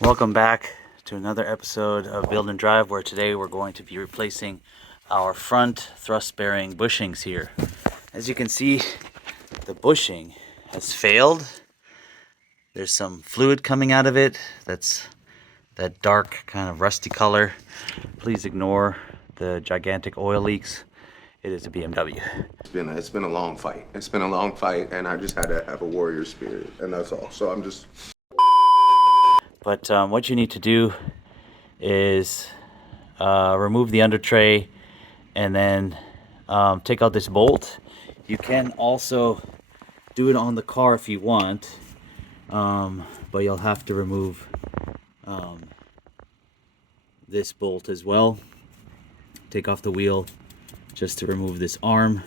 Welcome back to another episode of Build and Drive, where today we're going to be replacing our front thrust bearing bushings here. As you can see, the bushing has failed. There's some fluid coming out of it. That's that dark kind of rusty color. Please ignore the gigantic oil leaks. It is a BMW. It's been a long fight. It's been a long fight, and I just had to have a warrior spirit, and that's all. So I'm just... But what you need to do is remove the under tray and then take out this bolt. You can also do it on the car if you want, but you'll have to remove this bolt as well. Take off the wheel just to remove this arm.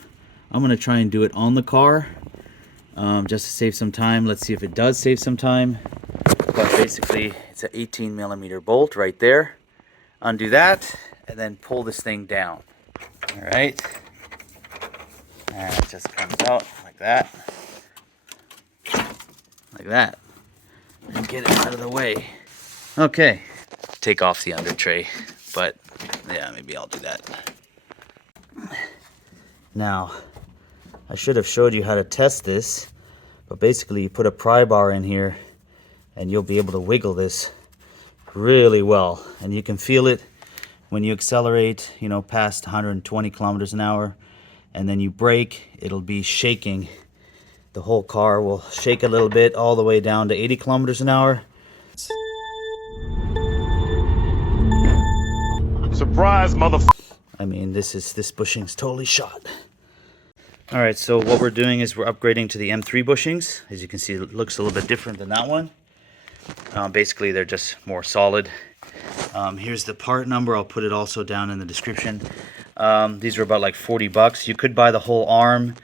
I'm going to try and do it on the car just to save some time. Let's see if it does save some time. But basically, it's an 18mm bolt right there. Undo that, and then pull this thing down. All right. And it just comes out like that. Like that. And get it out of the way. Okay. Take off the under tray. But, yeah, maybe I'll do that. Now, I should have showed you how to test this. But basically, you put a pry bar in here, and you'll be able to wiggle this really well. And you can feel it when you accelerate, you know, past 120 kilometers an hour, and then you brake, it'll be shaking. The whole car will shake a little bit all the way down to 80 kilometers an hour. Surprise, motherfucker. I mean, this bushing's totally shot. All right, so what we're doing is we're upgrading to the M3 bushings. As you can see, it looks a little bit different than that one. Basically, they're just more solid. Here's the part number. I'll put it also down in the description. These are about like 40 bucks. You could buy the whole arm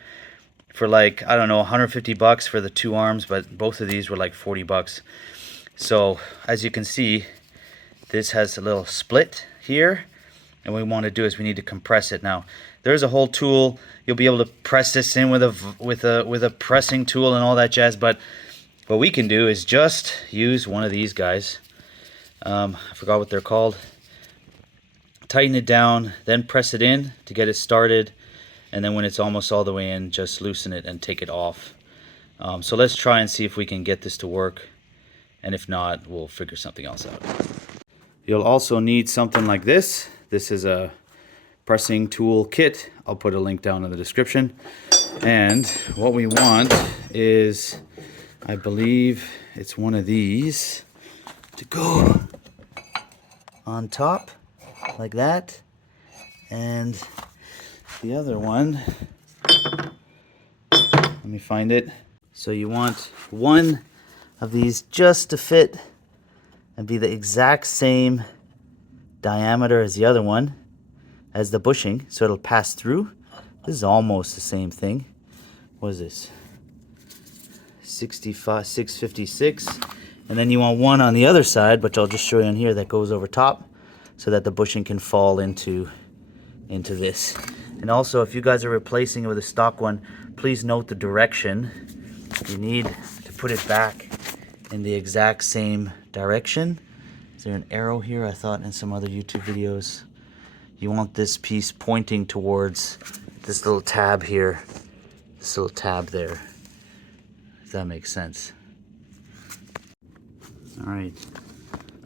for like, I don't know, 150 bucks for the two arms, but both of these were like 40 bucks. So as you can see, this has a little split here, and what we want to do is we need to compress it. Now, there's a whole tool. You'll be able to press this in with a pressing tool and all that jazz, but what we can do is just use one of these guys. I forgot what they're called. Tighten it down, then press it in to get it started, and then when it's almost all the way in, just loosen it and take it off. So let's try and see if we can get this to work, and if not, we'll figure something else out. You'll also need something like this. This is a pressing tool kit. I'll put a link down in the description. And what we want is, I believe it's one of these to go on top like that, and the other one, let me find it. So you want one of these just to fit and be the exact same diameter as the other one, as the bushing, so it'll pass through. This is almost the same thing. What is this? 656, and then you want one on the other side, which I'll just show you on here, that goes over top so that the bushing can fall into this. And also, if you guys are replacing it with a stock one, please note the direction. You need to put it back in the exact same direction. Is there an arrow here? I thought in some other YouTube videos you want this piece pointing towards this little tab here, this little tab there, if that makes sense. All right,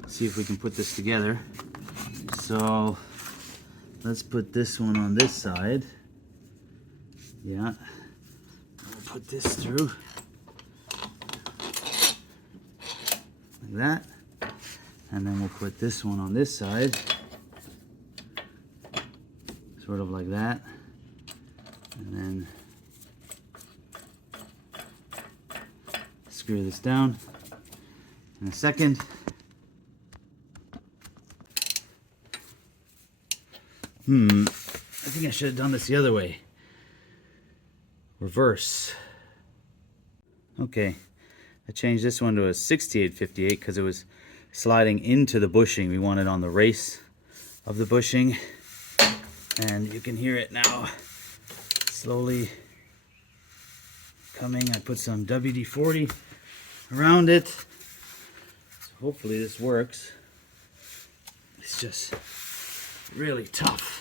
let's see if we can put this together. So let's put this one on this side. Yeah, we'll put this through like that, and then we'll put this one on this side, sort of like that, and then screw this down in a second. I think I should have done this the other way. Reverse. Okay, I changed this one to a 6858 because it was sliding into the bushing. We want it on the race of the bushing, and you can hear it now slowly coming. I put some WD-40 around it. So hopefully this works. It's just really tough.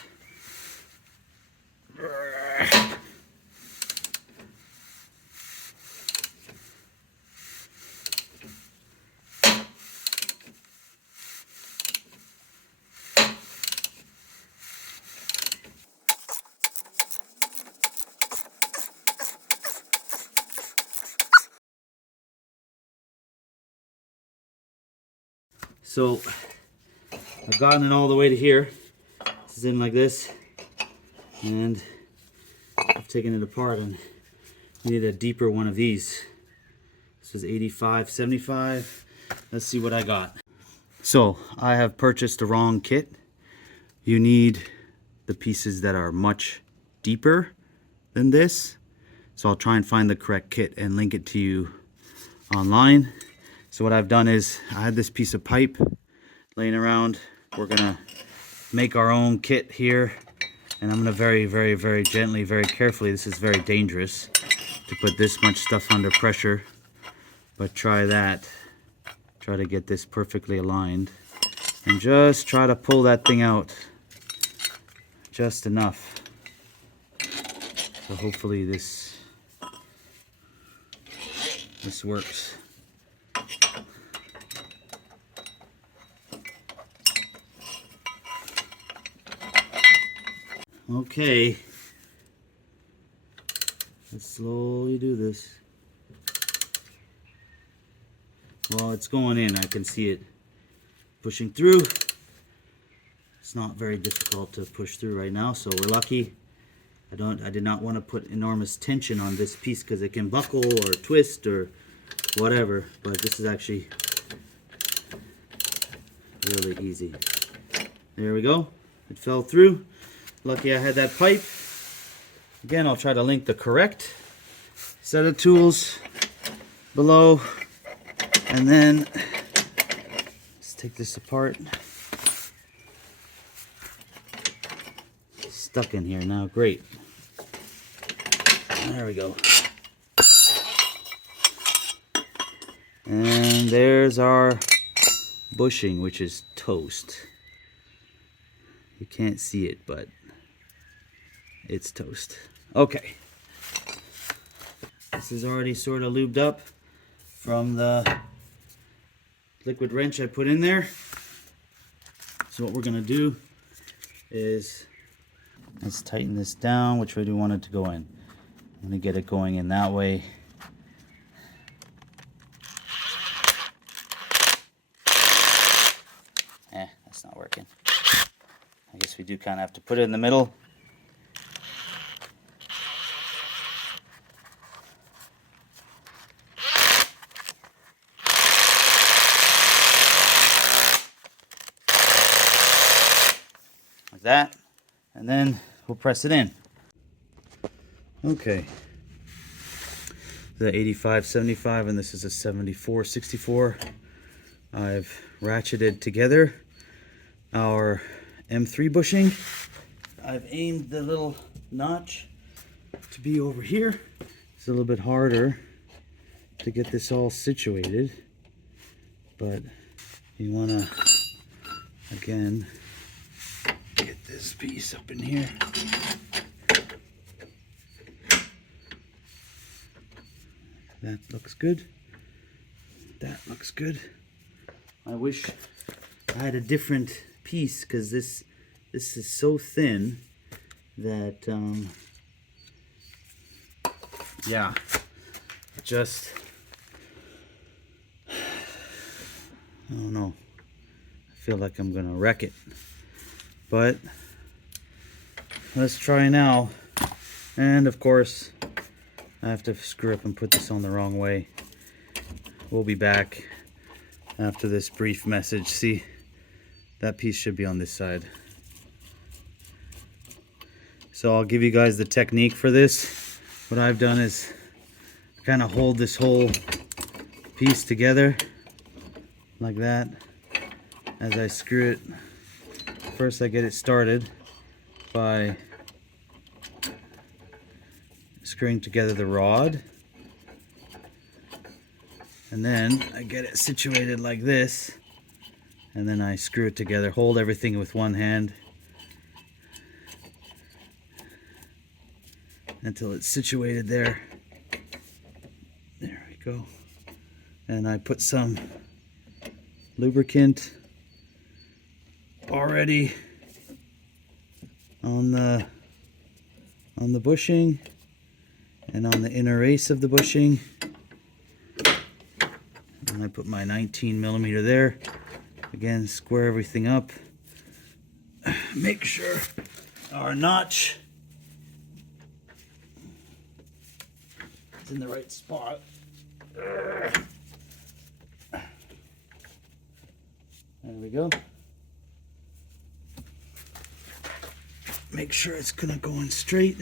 So I've gotten it all the way to here. This is in like this, and I've taken it apart, and I need a deeper one of these. This is 85, 75. Let's see what I got. So I have purchased the wrong kit. You need the pieces that are much deeper than this. So I'll try and find the correct kit and link it to you online. So what I've done is I had this piece of pipe laying around. We're gonna make our own kit here, and I'm gonna very, very, very gently, very carefully, this is very dangerous to put this much stuff under pressure, but try that. Try to get this perfectly aligned and just try to pull that thing out just enough. So hopefully this works. Okay, let's slowly do this. Well, it's going in. I can see it pushing through. It's not very difficult to push through right now, so we're lucky. I did not want to put enormous tension on this piece because it can buckle or twist or whatever, but this is actually really easy. There we go. It fell through. Lucky I had that pipe. Again, I'll try to link the correct set of tools below. And then let's take this apart. Stuck in here now, great. There we go. And there's our bushing, which is toast. You can't see it, but it's toast. Okay. This is already sort of lubed up from the liquid wrench I put in there. So what we're gonna do is let's tighten this down. Which way do we want it to go in? I'm gonna get it going in that way. That's not working. I guess we do kind of have to put it in the middle. Like that. And then we'll press it in. Okay. The 85-75 and this is a 74-64. I've ratcheted together our M3 bushing. I've aimed the little notch to be over here. It's a little bit harder to get this all situated, but you want to again get this piece up in here. That looks good. That looks good. I wish I had a different piece because this is so thin that yeah, just I don't know. I feel like I'm gonna wreck it, but let's try now. And of course I have to screw up and put this on the wrong way. We'll be back after this brief message. See, that piece should be on this side. So I'll give you guys the technique for this. What I've done is kind of hold this whole piece together like that as I screw it. First I get it started by screwing together the rod, And then I get it situated like this, and then I screw it together, hold everything with one hand until it's situated there. There we go. And I put some lubricant already on the bushing and on the inner race of the bushing. And I put my 19mm there. Again, square everything up. Make sure our notch is in the right spot. There we go. Make sure it's gonna go in straight.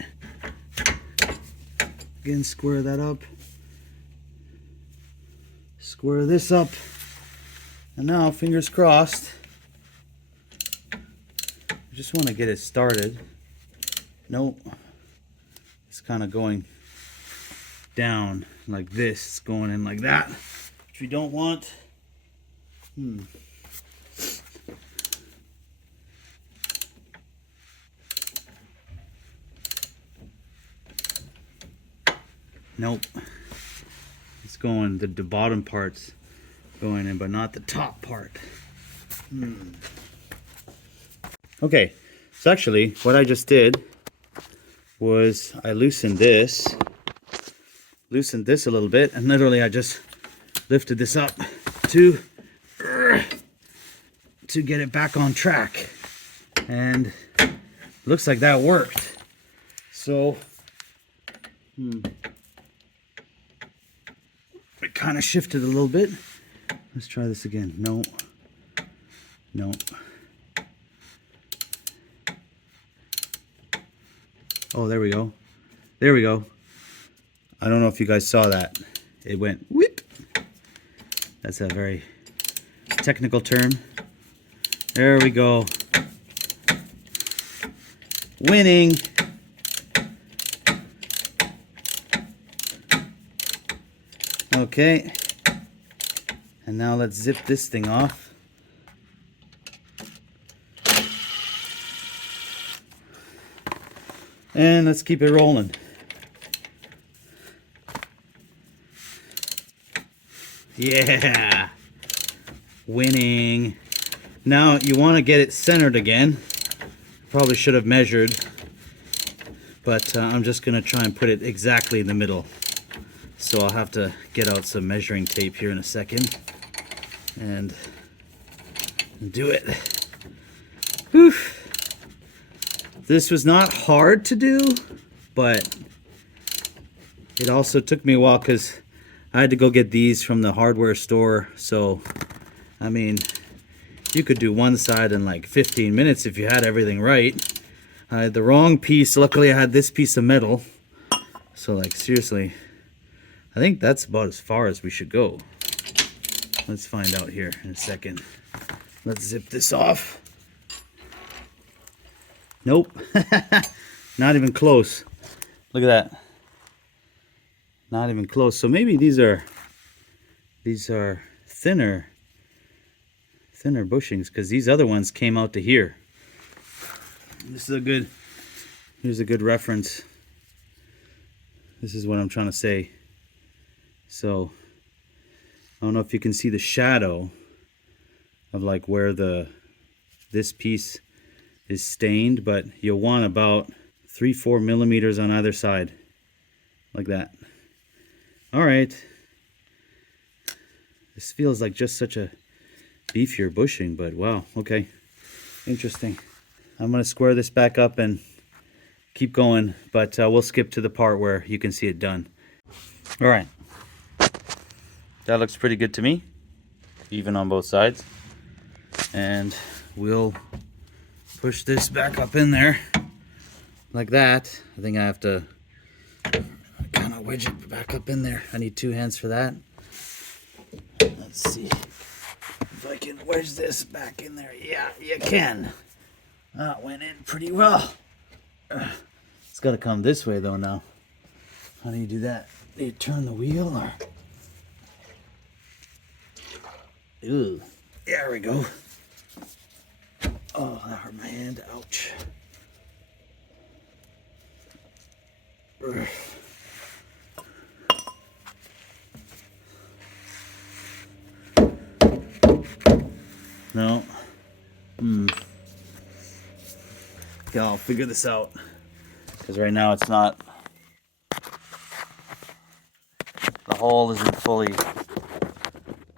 Again, square that up. Square this up. And now, fingers crossed. I just want to get it started. Nope. It's kind of going down like this. It's going in like that, which we don't want. Nope. It's going, the bottom part's going in, but not the top part. Okay, so actually what I just did was I loosened this a little bit, and literally I just lifted this up to get it back on track, and looks like that worked. So it kind of shifted a little bit. Let's try this again. No. Oh, there we go. There we go. I don't know if you guys saw that. It went whip. That's a very technical term. There we go. Winning. Okay. And now let's zip this thing off. And let's keep it rolling. Yeah. Winning. Now you want to get it centered again. Probably should have measured, but I'm just going to try and put it exactly in the middle. So I'll have to get out some measuring tape here in a second and do it. Whew. This was not hard to do, but it also took me a while because I had to go get these from the hardware store. So, I mean, you could do one side in like 15 minutes if you had everything right. I had the wrong piece. Luckily, I had this piece of metal. So, like, seriously, I think that's about as far as we should go. Let's find out here in a second. Let's zip this off. Nope. Not even close. Look at that. Not even close. So maybe these are thinner bushings, because these other ones came out to here. Here's a good reference. This is what I'm trying to say. So I don't know if you can see the shadow of like where this piece is stained, but you'll want about 3-4 millimeters on either side, like that. All right, this feels like just such a beefier bushing, but wow, okay, interesting. I'm gonna square this back up and keep going, but we'll skip to the part where you can see it done. All right, that looks pretty good to me, even on both sides, and we'll push this back up in there like that. I think I have to kind of wedge it back up in there. I need 2 hands for that. Let's see if I can wedge this back in there. Yeah, you can. That went in pretty well. It's got to come this way though now. How do you do that? Do you turn the wheel or? Ooh, there we go. Oh, that hurt my hand. Ouch. Ugh. No. Okay, I'll figure this out. Because right now it's not. The hole isn't fully.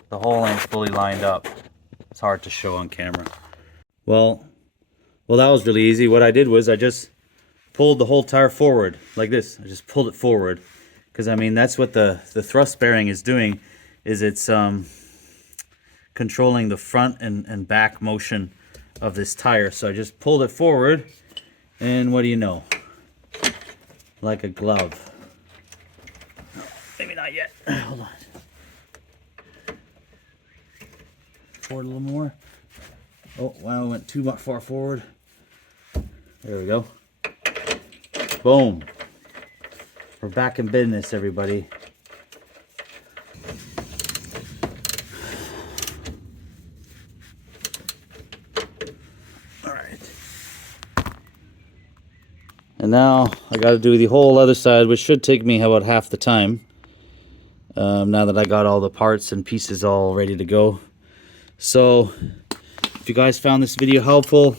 The hole ain't fully lined up. It's hard to show on camera. Well, that was really easy. What I did was I just pulled the whole tire forward like this. I just pulled it forward because I mean that's what the thrust bearing is doing. Is it's controlling the front and back motion of this tire. So I just pulled it forward, and what do you know? Like a glove. No, maybe not yet. Hold on. Forward a little more. Oh, wow, I went too far forward. There we go. Boom. We're back in business, everybody. All right. And now I got to do the whole other side, which should take me about half the time. Now that I got all the parts and pieces all ready to go. So, if you guys found this video helpful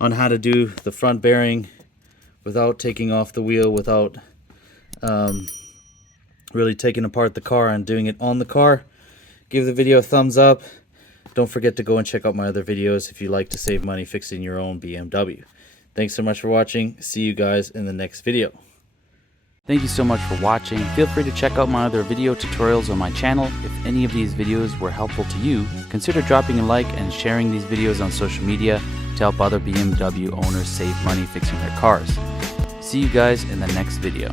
on how to do the front bearing without taking off the wheel, without really taking apart the car and doing it on the car, give the video a thumbs up. Don't forget to go and check out my other videos if you like to save money fixing your own BMW. Thanks so much for watching. See you guys in the next video. Thank you so much for watching. Feel free to check out my other video tutorials on my channel. If any of these videos were helpful to you, consider dropping a like and sharing these videos on social media to help other BMW owners save money fixing their cars. See you guys in the next video.